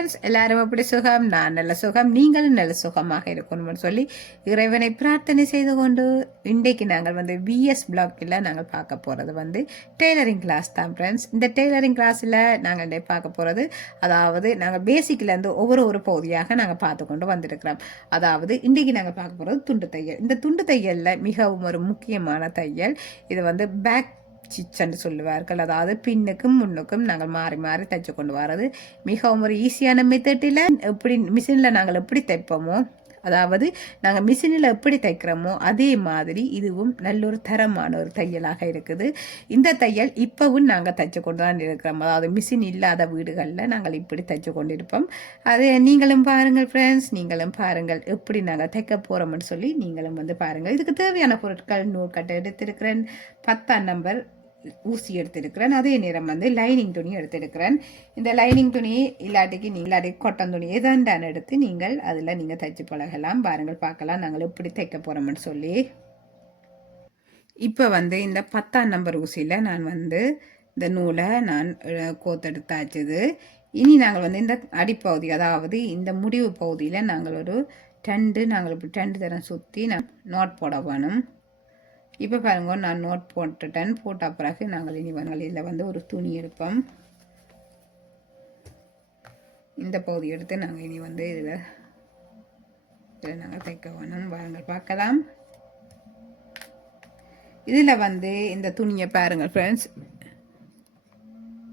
Friends, எல்லாரும் எப்படி சுகம்? நான் நல்ல சுகம், நீங்களும் நல்ல சுகமாக இருக்கணும்னு சொல்லி இறைவனை பிரார்த்தனை செய்து கொண்டு இன்றைக்கு நாங்கள் வந்து விஎஸ் பிளாக்கில் நாங்கள் பார்க்க போகிறது வந்து டெய்லரிங் கிளாஸ் தான் ஃப்ரெண்ட்ஸ். இந்த டெய்லரிங் கிளாஸில் நாங்கள் பார்க்க போகிறது, அதாவது நாங்கள் பேசிக்லேருந்து ஒவ்வொரு பகுதியாக நாங்கள் பார்த்து கொண்டு வந்திருக்கிறோம். அதாவது இன்றைக்கு நாங்கள் பார்க்க போகிறது துண்டு தையல். இந்த துண்டு தையலில் மிகவும் ஒரு முக்கியமான தையல் இது வந்து பேக் ஸ்டிச் சொல்லுவார்கள். அதாவது பின்னுக்கும் முன்னுக்கும் நாங்கள் மாறி மாறி தைச்சு கொண்டு வர்றது மிகவும் ஒரு ஈஸியான மெத்தடில் எப்படி மிஷினில் நாங்கள் எப்படி தைப்போமோ, அதாவது நாங்கள் மிஷினில் எப்படி தைக்கிறோமோ அதே மாதிரி இதுவும் நல்ல ஒரு தரமான ஒரு தையலாக இருக்குது. இந்த தையல் இப்போவும் நாங்கள் தைச்சு கொண்டு தான் இருக்கிறோம். அதாவது மிஷின் இல்லாத வீடுகளில் நாங்கள் இப்படி தைச்சு கொண்டு இருப்போம். அது நீங்களும் பாருங்கள் ஃப்ரெண்ட்ஸ், நீங்களும் பாருங்கள் எப்படி நாங்கள் தைக்க போகிறோம்னு சொல்லி நீங்களும் வந்து பாருங்கள். இதுக்கு தேவையான பொருட்கள் நூற்கட்டை எடுத்திருக்கிறேன், 10ஆம் நம்பர் ஊசி எடுத்திருக்கிறேன், அதே நேரம் வந்து லைனிங் துணி எடுத்திருக்கிறேன். இந்த லைனிங் துணி இல்லாட்டிக்கு இல்லாட்டி கொட்டன் துணி எதாண்டான எடுத்து நீங்கள் அதில் நீங்கள் தைச்சு பழகலாம். பாருங்கள் பார்க்கலாம் நாங்கள் எப்படி தைக்க போகிறோம்னு சொல்லி. இப்போ வந்து இந்த 10ஆம் நம்பர் ஊசியில் நான் வந்து இந்த நூலை நான் கோத்தெடுத்தாச்சுது. இனி நாங்கள் வந்து இந்த அடிப்பகுதி, அதாவது இந்த முடிவு பகுதியில் நாங்கள் ஒரு நாங்கள் இப்படி 2 தரம் சுற்றி நான் நோட் போட வேணும். இப்போ பாருங்க, நான் நோட் போட்டுட்டேன். போட்ட பிறகு நாங்கள் இனி இதில் வந்து ஒரு துணி எடுப்போம். இந்த பகுதி எடுத்து நாங்கள் இனி வந்து இதில் நாங்கள் தைக்க வேணும். பாருங்கள் பார்க்கலாம். இதில் வந்து இந்த துணியை பாருங்கள் ஃப்ரெண்ட்ஸ்,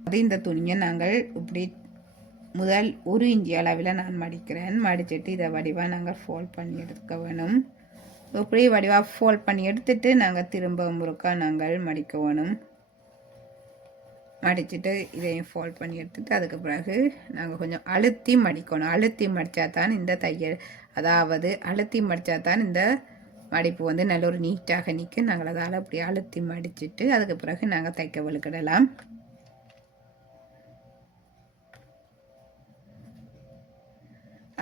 அது இந்த துணியை நாங்கள் இப்படி முதல் 1 இன்ச் அளவில் நான் மடிக்கிறேன். மடிச்சுட்டு இதை வடிவாக நாங்கள் ஃபோல்ட் பண்ணி எடுக்க வேணும். இப்படி வடிவாக ஃபோல்ட் பண்ணி எடுத்துட்டு நாங்கள் திரும்ப முறுக்கா நாங்கள் மடிக்க வேணும். மடிச்சுட்டு இதையும் ஃபோல்ட் பண்ணி எடுத்துட்டு அதுக்கு பிறகு நாங்கள் கொஞ்சம் அழுத்தி மடிக்கணும். அழுத்தி மடித்தா தான் இந்த தையல், அதாவது அழுத்தி மடித்தா தான் இந்த மடிப்பு வந்து நல்ல ஒரு நீட்டாக நிற்கும். நாங்கள் அதால் அப்படி அழுத்தி மடிச்சுட்டு அதுக்கு பிறகு நாங்கள் தைக்க வலுக்கிடலாம்.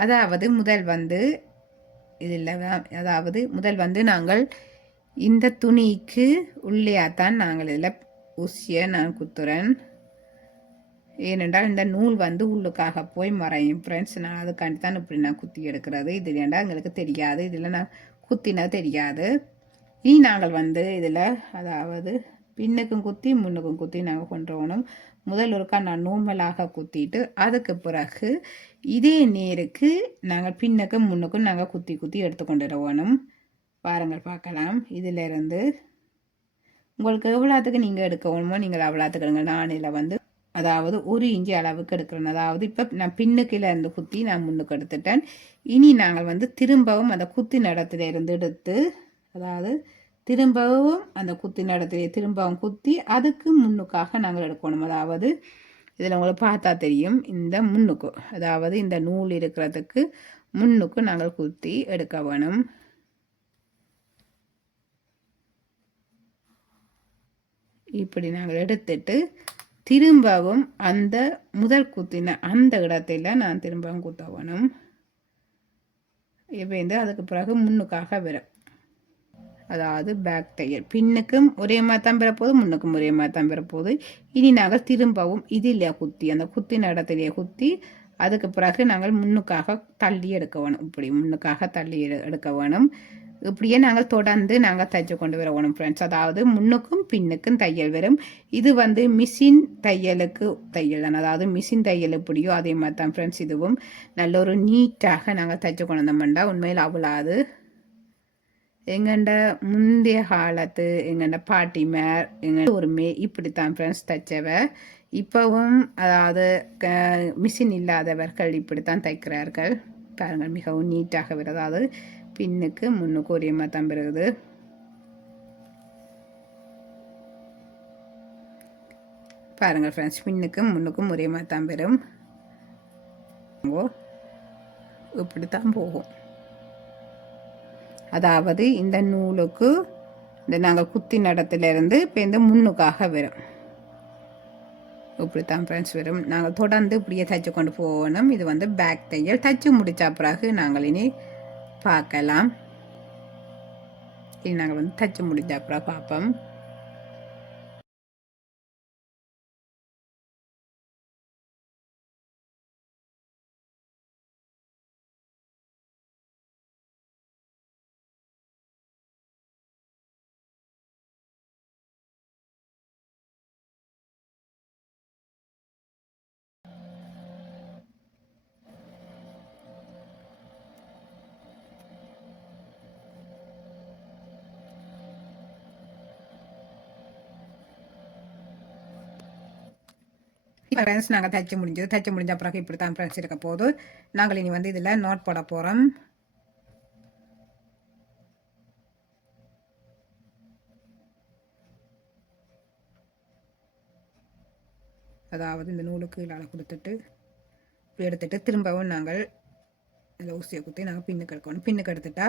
அதாவது முதல் வந்து இதில் அதாவது முதல் வந்து நாங்கள் இந்த துணிக்கு உள்ளேயாத்தான் நாங்கள் இதில் ஊசியை நான் குத்துறேன். ஏனென்றால் இந்த நூல் வந்து உள்ளுக்காக போய் மறையும் ஃப்ரெண்ட்ஸ். நான் அதுக்காண்டி தான் இப்படி நான் குத்தி எடுக்கிறது. இது ஏண்டா எங்களுக்கு தெரியாது, இதில் நான் குத்தினா தெரியாது. இனி நாங்கள் வந்து இதில் அதாவது பின்னுக்கும் குத்தி முன்னுக்கும் குத்தி நாங்கள் கொண்டு போகணும். முதல் ஒருக்கா நான் நோம்பலாக குத்திட்டு அதுக்கு பிறகு இதே நேருக்கு நாங்கள் பின்னுக்கும் முன்னுக்கும் நாங்கள் குத்தி குத்தி எடுத்துக்கொண்டு வேணும். பாருங்கள் பார்க்கலாம். இதிலிருந்து உங்களுக்கு எவ்வளோத்துக்கு நீங்கள் எடுக்கணுமோ நீங்கள் அவ்வளோத்துக்கு எடுங்க. நான் இதில் வந்து அதாவது 1 இன்ச் அளவுக்கு எடுக்கிறேன். அதாவது இப்போ நான் பின்னுக்கில் இருந்து குத்தி நான் முன்னுக்கு எடுத்துட்டேன். இனி நாங்கள் வந்து திரும்பவும் அந்த குத்தி நடத்துல இருந்து எடுத்து, அதாவது திரும்பவும் அந்த குத்தி நடத்திலே திரும்பவும் குத்தி அதுக்கு முன்னுக்காக நாங்கள் எடுக்கணும். அதாவது இதில் உங்களுக்கு பார்த்தா தெரியும், இந்த முன்னுக்கு, அதாவது இந்த நூல் இருக்கிறதுக்கு முன்னுக்கு நாங்கள் குத்தி எடுக்க வேணும். இப்படி நாங்கள் எடுத்துட்டு திரும்பவும் அந்த முதல் குத்தின அந்த இடத்துல நான் திரும்பவும் குத்த வேணும். இப்போ இந்த அதுக்கு பிறகு முன்னுக்காக வரும், அதாவது பேக் தையல். பின்னுக்கும் ஒரே மாதிரி தான் பெறப்போகுது, முன்னுக்கும் ஒரே மாதிரி தான் பெறப்போகுது. இனி நாங்கள் திரும்பவும் இதில் குத்தி அந்த குத்தின இடத்துலையே குத்தி அதுக்கு பிறகு நாங்கள் முன்னுக்காக தள்ளி எடுக்க வேணும். இப்படி முன்னுக்காக தள்ளி எடுக்க வேணும். இப்படியே நாங்கள் தொடர்ந்து நாங்கள் தைச்சு கொண்டு வர வேணும் ஃப்ரெண்ட்ஸ். அதாவது முன்னுக்கும் பின்னுக்கும் தையல் வரும். இது வந்து மிஷின் தையலுக்கு தையல் தான், அதாவது மிஷின் தையல் எப்படியோ அதே மாதிரி தான் ஃப்ரெண்ட்ஸ். இதுவும் நல்ல ஒரு நீட்டாக நாங்கள் தைச்சு கொண்டு வந்தோம்னா உண்மையில் அவ்வளாது. எங்கண்ட முந்தைய காலத்து எங்கண்ட பாட்டிமார் ஒருமே இப்படித்தான் ஃப்ரெண்ட்ஸ் தைச்சவ. இப்போவும் அதாவது மிஷின் இல்லாதவர்கள் இப்படித்தான் தைக்கிறார்கள். பாருங்கள் மிகவும் நீட்டாக வருது. அதாவது பின்னுக்கு முன்னுக்கு ஒரே மாதிரி தான் பெறுது. பாருங்கள் ஃப்ரெண்ட்ஸ், பின்னுக்கும் முன்னுக்கும் ஒரே மாதிரி தான் பெறும். இப்படித்தான் போகும். அதாவது இந்த நூலுக்கு இந்த நாங்கள் குத்தி நடத்திலிருந்து இப்போ இந்த முன்னுக்காக வரும். இப்படித்தான் ஃப்ரெண்ட்ஸ் வரும். நாங்கள் தொடர்ந்து இப்படியே தைச்சு கொண்டு போகணும். இது வந்து பேக் தையல். தைச்சு முடித்த பிறகு நாங்கள் இனி பார்க்கலாம். இனி நாங்கள் வந்து தைச்சு முடித்த பிறகு பார்ப்போம். ஃப்ரெண்ட்ஸ் நாங்கள் தைச்சு முடிஞ்ச பிறகு இப்படி தான் ஃப்ரெண்ட்ஸ் இருக்க போது. நாங்கள் இனி வந்து இதில் நோட் போட போகிறோம். அதாவது இந்த நூலுக்கு இல்லாத கொடுத்துட்டு எடுத்துட்டு திரும்பவும் நாங்கள் இந்த ஊசியை குத்தி நாங்கள் பின்னுக்கு எடுக்கணும். பின்னுக்கு எடுத்துட்டா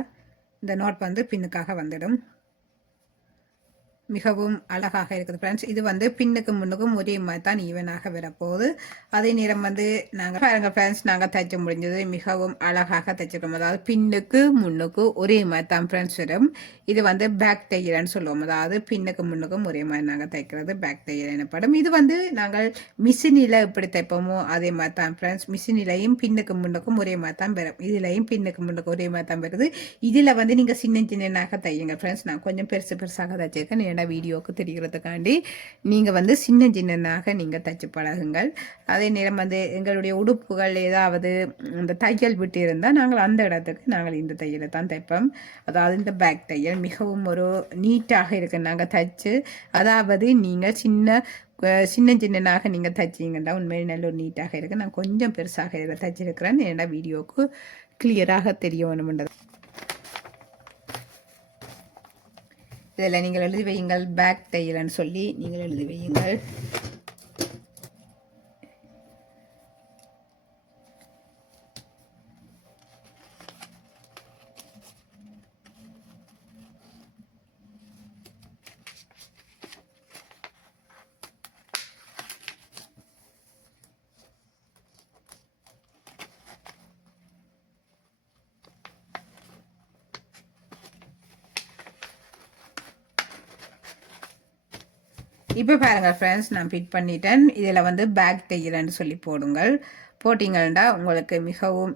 இந்த நோட் வந்து பின்னுக்காக வந்துடும். மிகவும் அழகாக இருக்குது ஃப்ரெண்ட்ஸ். இது வந்து பின்னுக்கு முன்னுக்கும் ஒரே மாதிரி தான் ஈவனாக வரப்போகுது. அதே நேரம் வந்து நாங்கள் பாருங்கள் ஃப்ரெண்ட்ஸ், நாங்கள் தைச்ச முடிஞ்சது மிகவும் அழகாக தைச்சிருக்கோம். அதாவது பின்னுக்கு முன்னுக்கு ஒரே மாதிரி தான் ஃப்ரெண்ட்ஸ் வரும். இது வந்து பேக் தையல்னு சொல்லுவோம். அதாவது பின்னுக்கு முன்னுக்கும் ஒரே மாதிரி நாங்கள் தைக்கிறது பேக் தையல் எனப்படும். இது வந்து நாங்கள் மிஷினில் எப்படி தைப்போமோ அதே மாதிரி தான் ஃப்ரெண்ட்ஸ். மிஷினிலையும் பின்னுக்கு முன்னுக்கும் ஒரே மாதிரி தான் வரும். இதுலையும் பின்னுக்கு முன்னுக்கு ஒரே மாதிரி தான் வருது. இதில் வந்து நீங்கள் சின்னதாக தையுங்க ஃப்ரெண்ட்ஸ். நான் கொஞ்சம் பெருசாக தைச்சிருக்கேன் வீடியோக்கு தெரிகிறதுக்காண்டி நீங்கள் வந்து சின்னதாக நீங்கள் தைச்சு பழகுங்கள். அதே நேரம் வந்து எங்களுடைய உடுப்புகள் ஏதாவது இந்த தையல் விட்டு இருந்தால் நாங்கள் அந்த இடத்துக்கு நாங்கள் இந்த தையலை தான் தைப்போம். அதாவது இந்த பேக் தையல் மிகவும் ஒரு நீட்டாக இருக்கு நாங்கள் தைச்சு. அதாவது நீங்கள் சின்னதாக நீங்கள் தைச்சிங்கன்னா உண்மையிலே நல்ல ஒரு நீட்டாக இருக்குது. நான் கொஞ்சம் பெருசாக இதில் தைச்சிருக்கிறேன். ஏன்னா வீடியோவுக்கு கிளியராக தெரிய வேணும்ன்றது. இதில் நீங்கள் எழுதி வையுங்கள் பேக் தையல்னு சொல்லி நீங்கள் எழுதி வையுங்கள். இப்போ பாருங்கள் ஃப்ரெண்ட்ஸ், நான் ஃபிட் பண்ணிட்டேன். இதில் வந்து பேக் தையல்னு சொல்லி போடுங்கள். போட்டிங்கன்னா உங்களுக்கு மிகவும்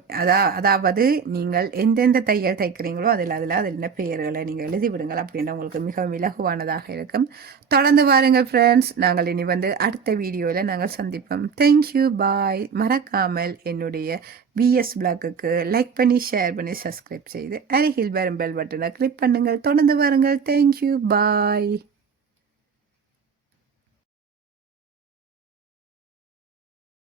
அதாவது நீங்கள் எந்தெந்த தையல் தைக்கிறீங்களோ அதில் என்ன பெயர்களை நீங்கள் எழுதி விடுங்கள். அப்படின்னா உங்களுக்கு மிகவும் இலகுவானதாக இருக்கும். தொடர்ந்து வாருங்கள் ஃப்ரெண்ட்ஸ். நாங்கள் இனி வந்து அடுத்த வீடியோவில் நாங்கள் சந்திப்போம். தேங்க்யூ, பாய். மறக்காமல் என்னுடைய பிஎஸ் பிளாக்குக்கு லைக் பண்ணி, ஷேர் பண்ணி, சப்ஸ்கிரைப் செய்து அருகில் வரும் பெல் பட்டனை கிளிக் பண்ணுங்கள். தொடர்ந்து வாருங்கள். தேங்க்யூ, பாய்.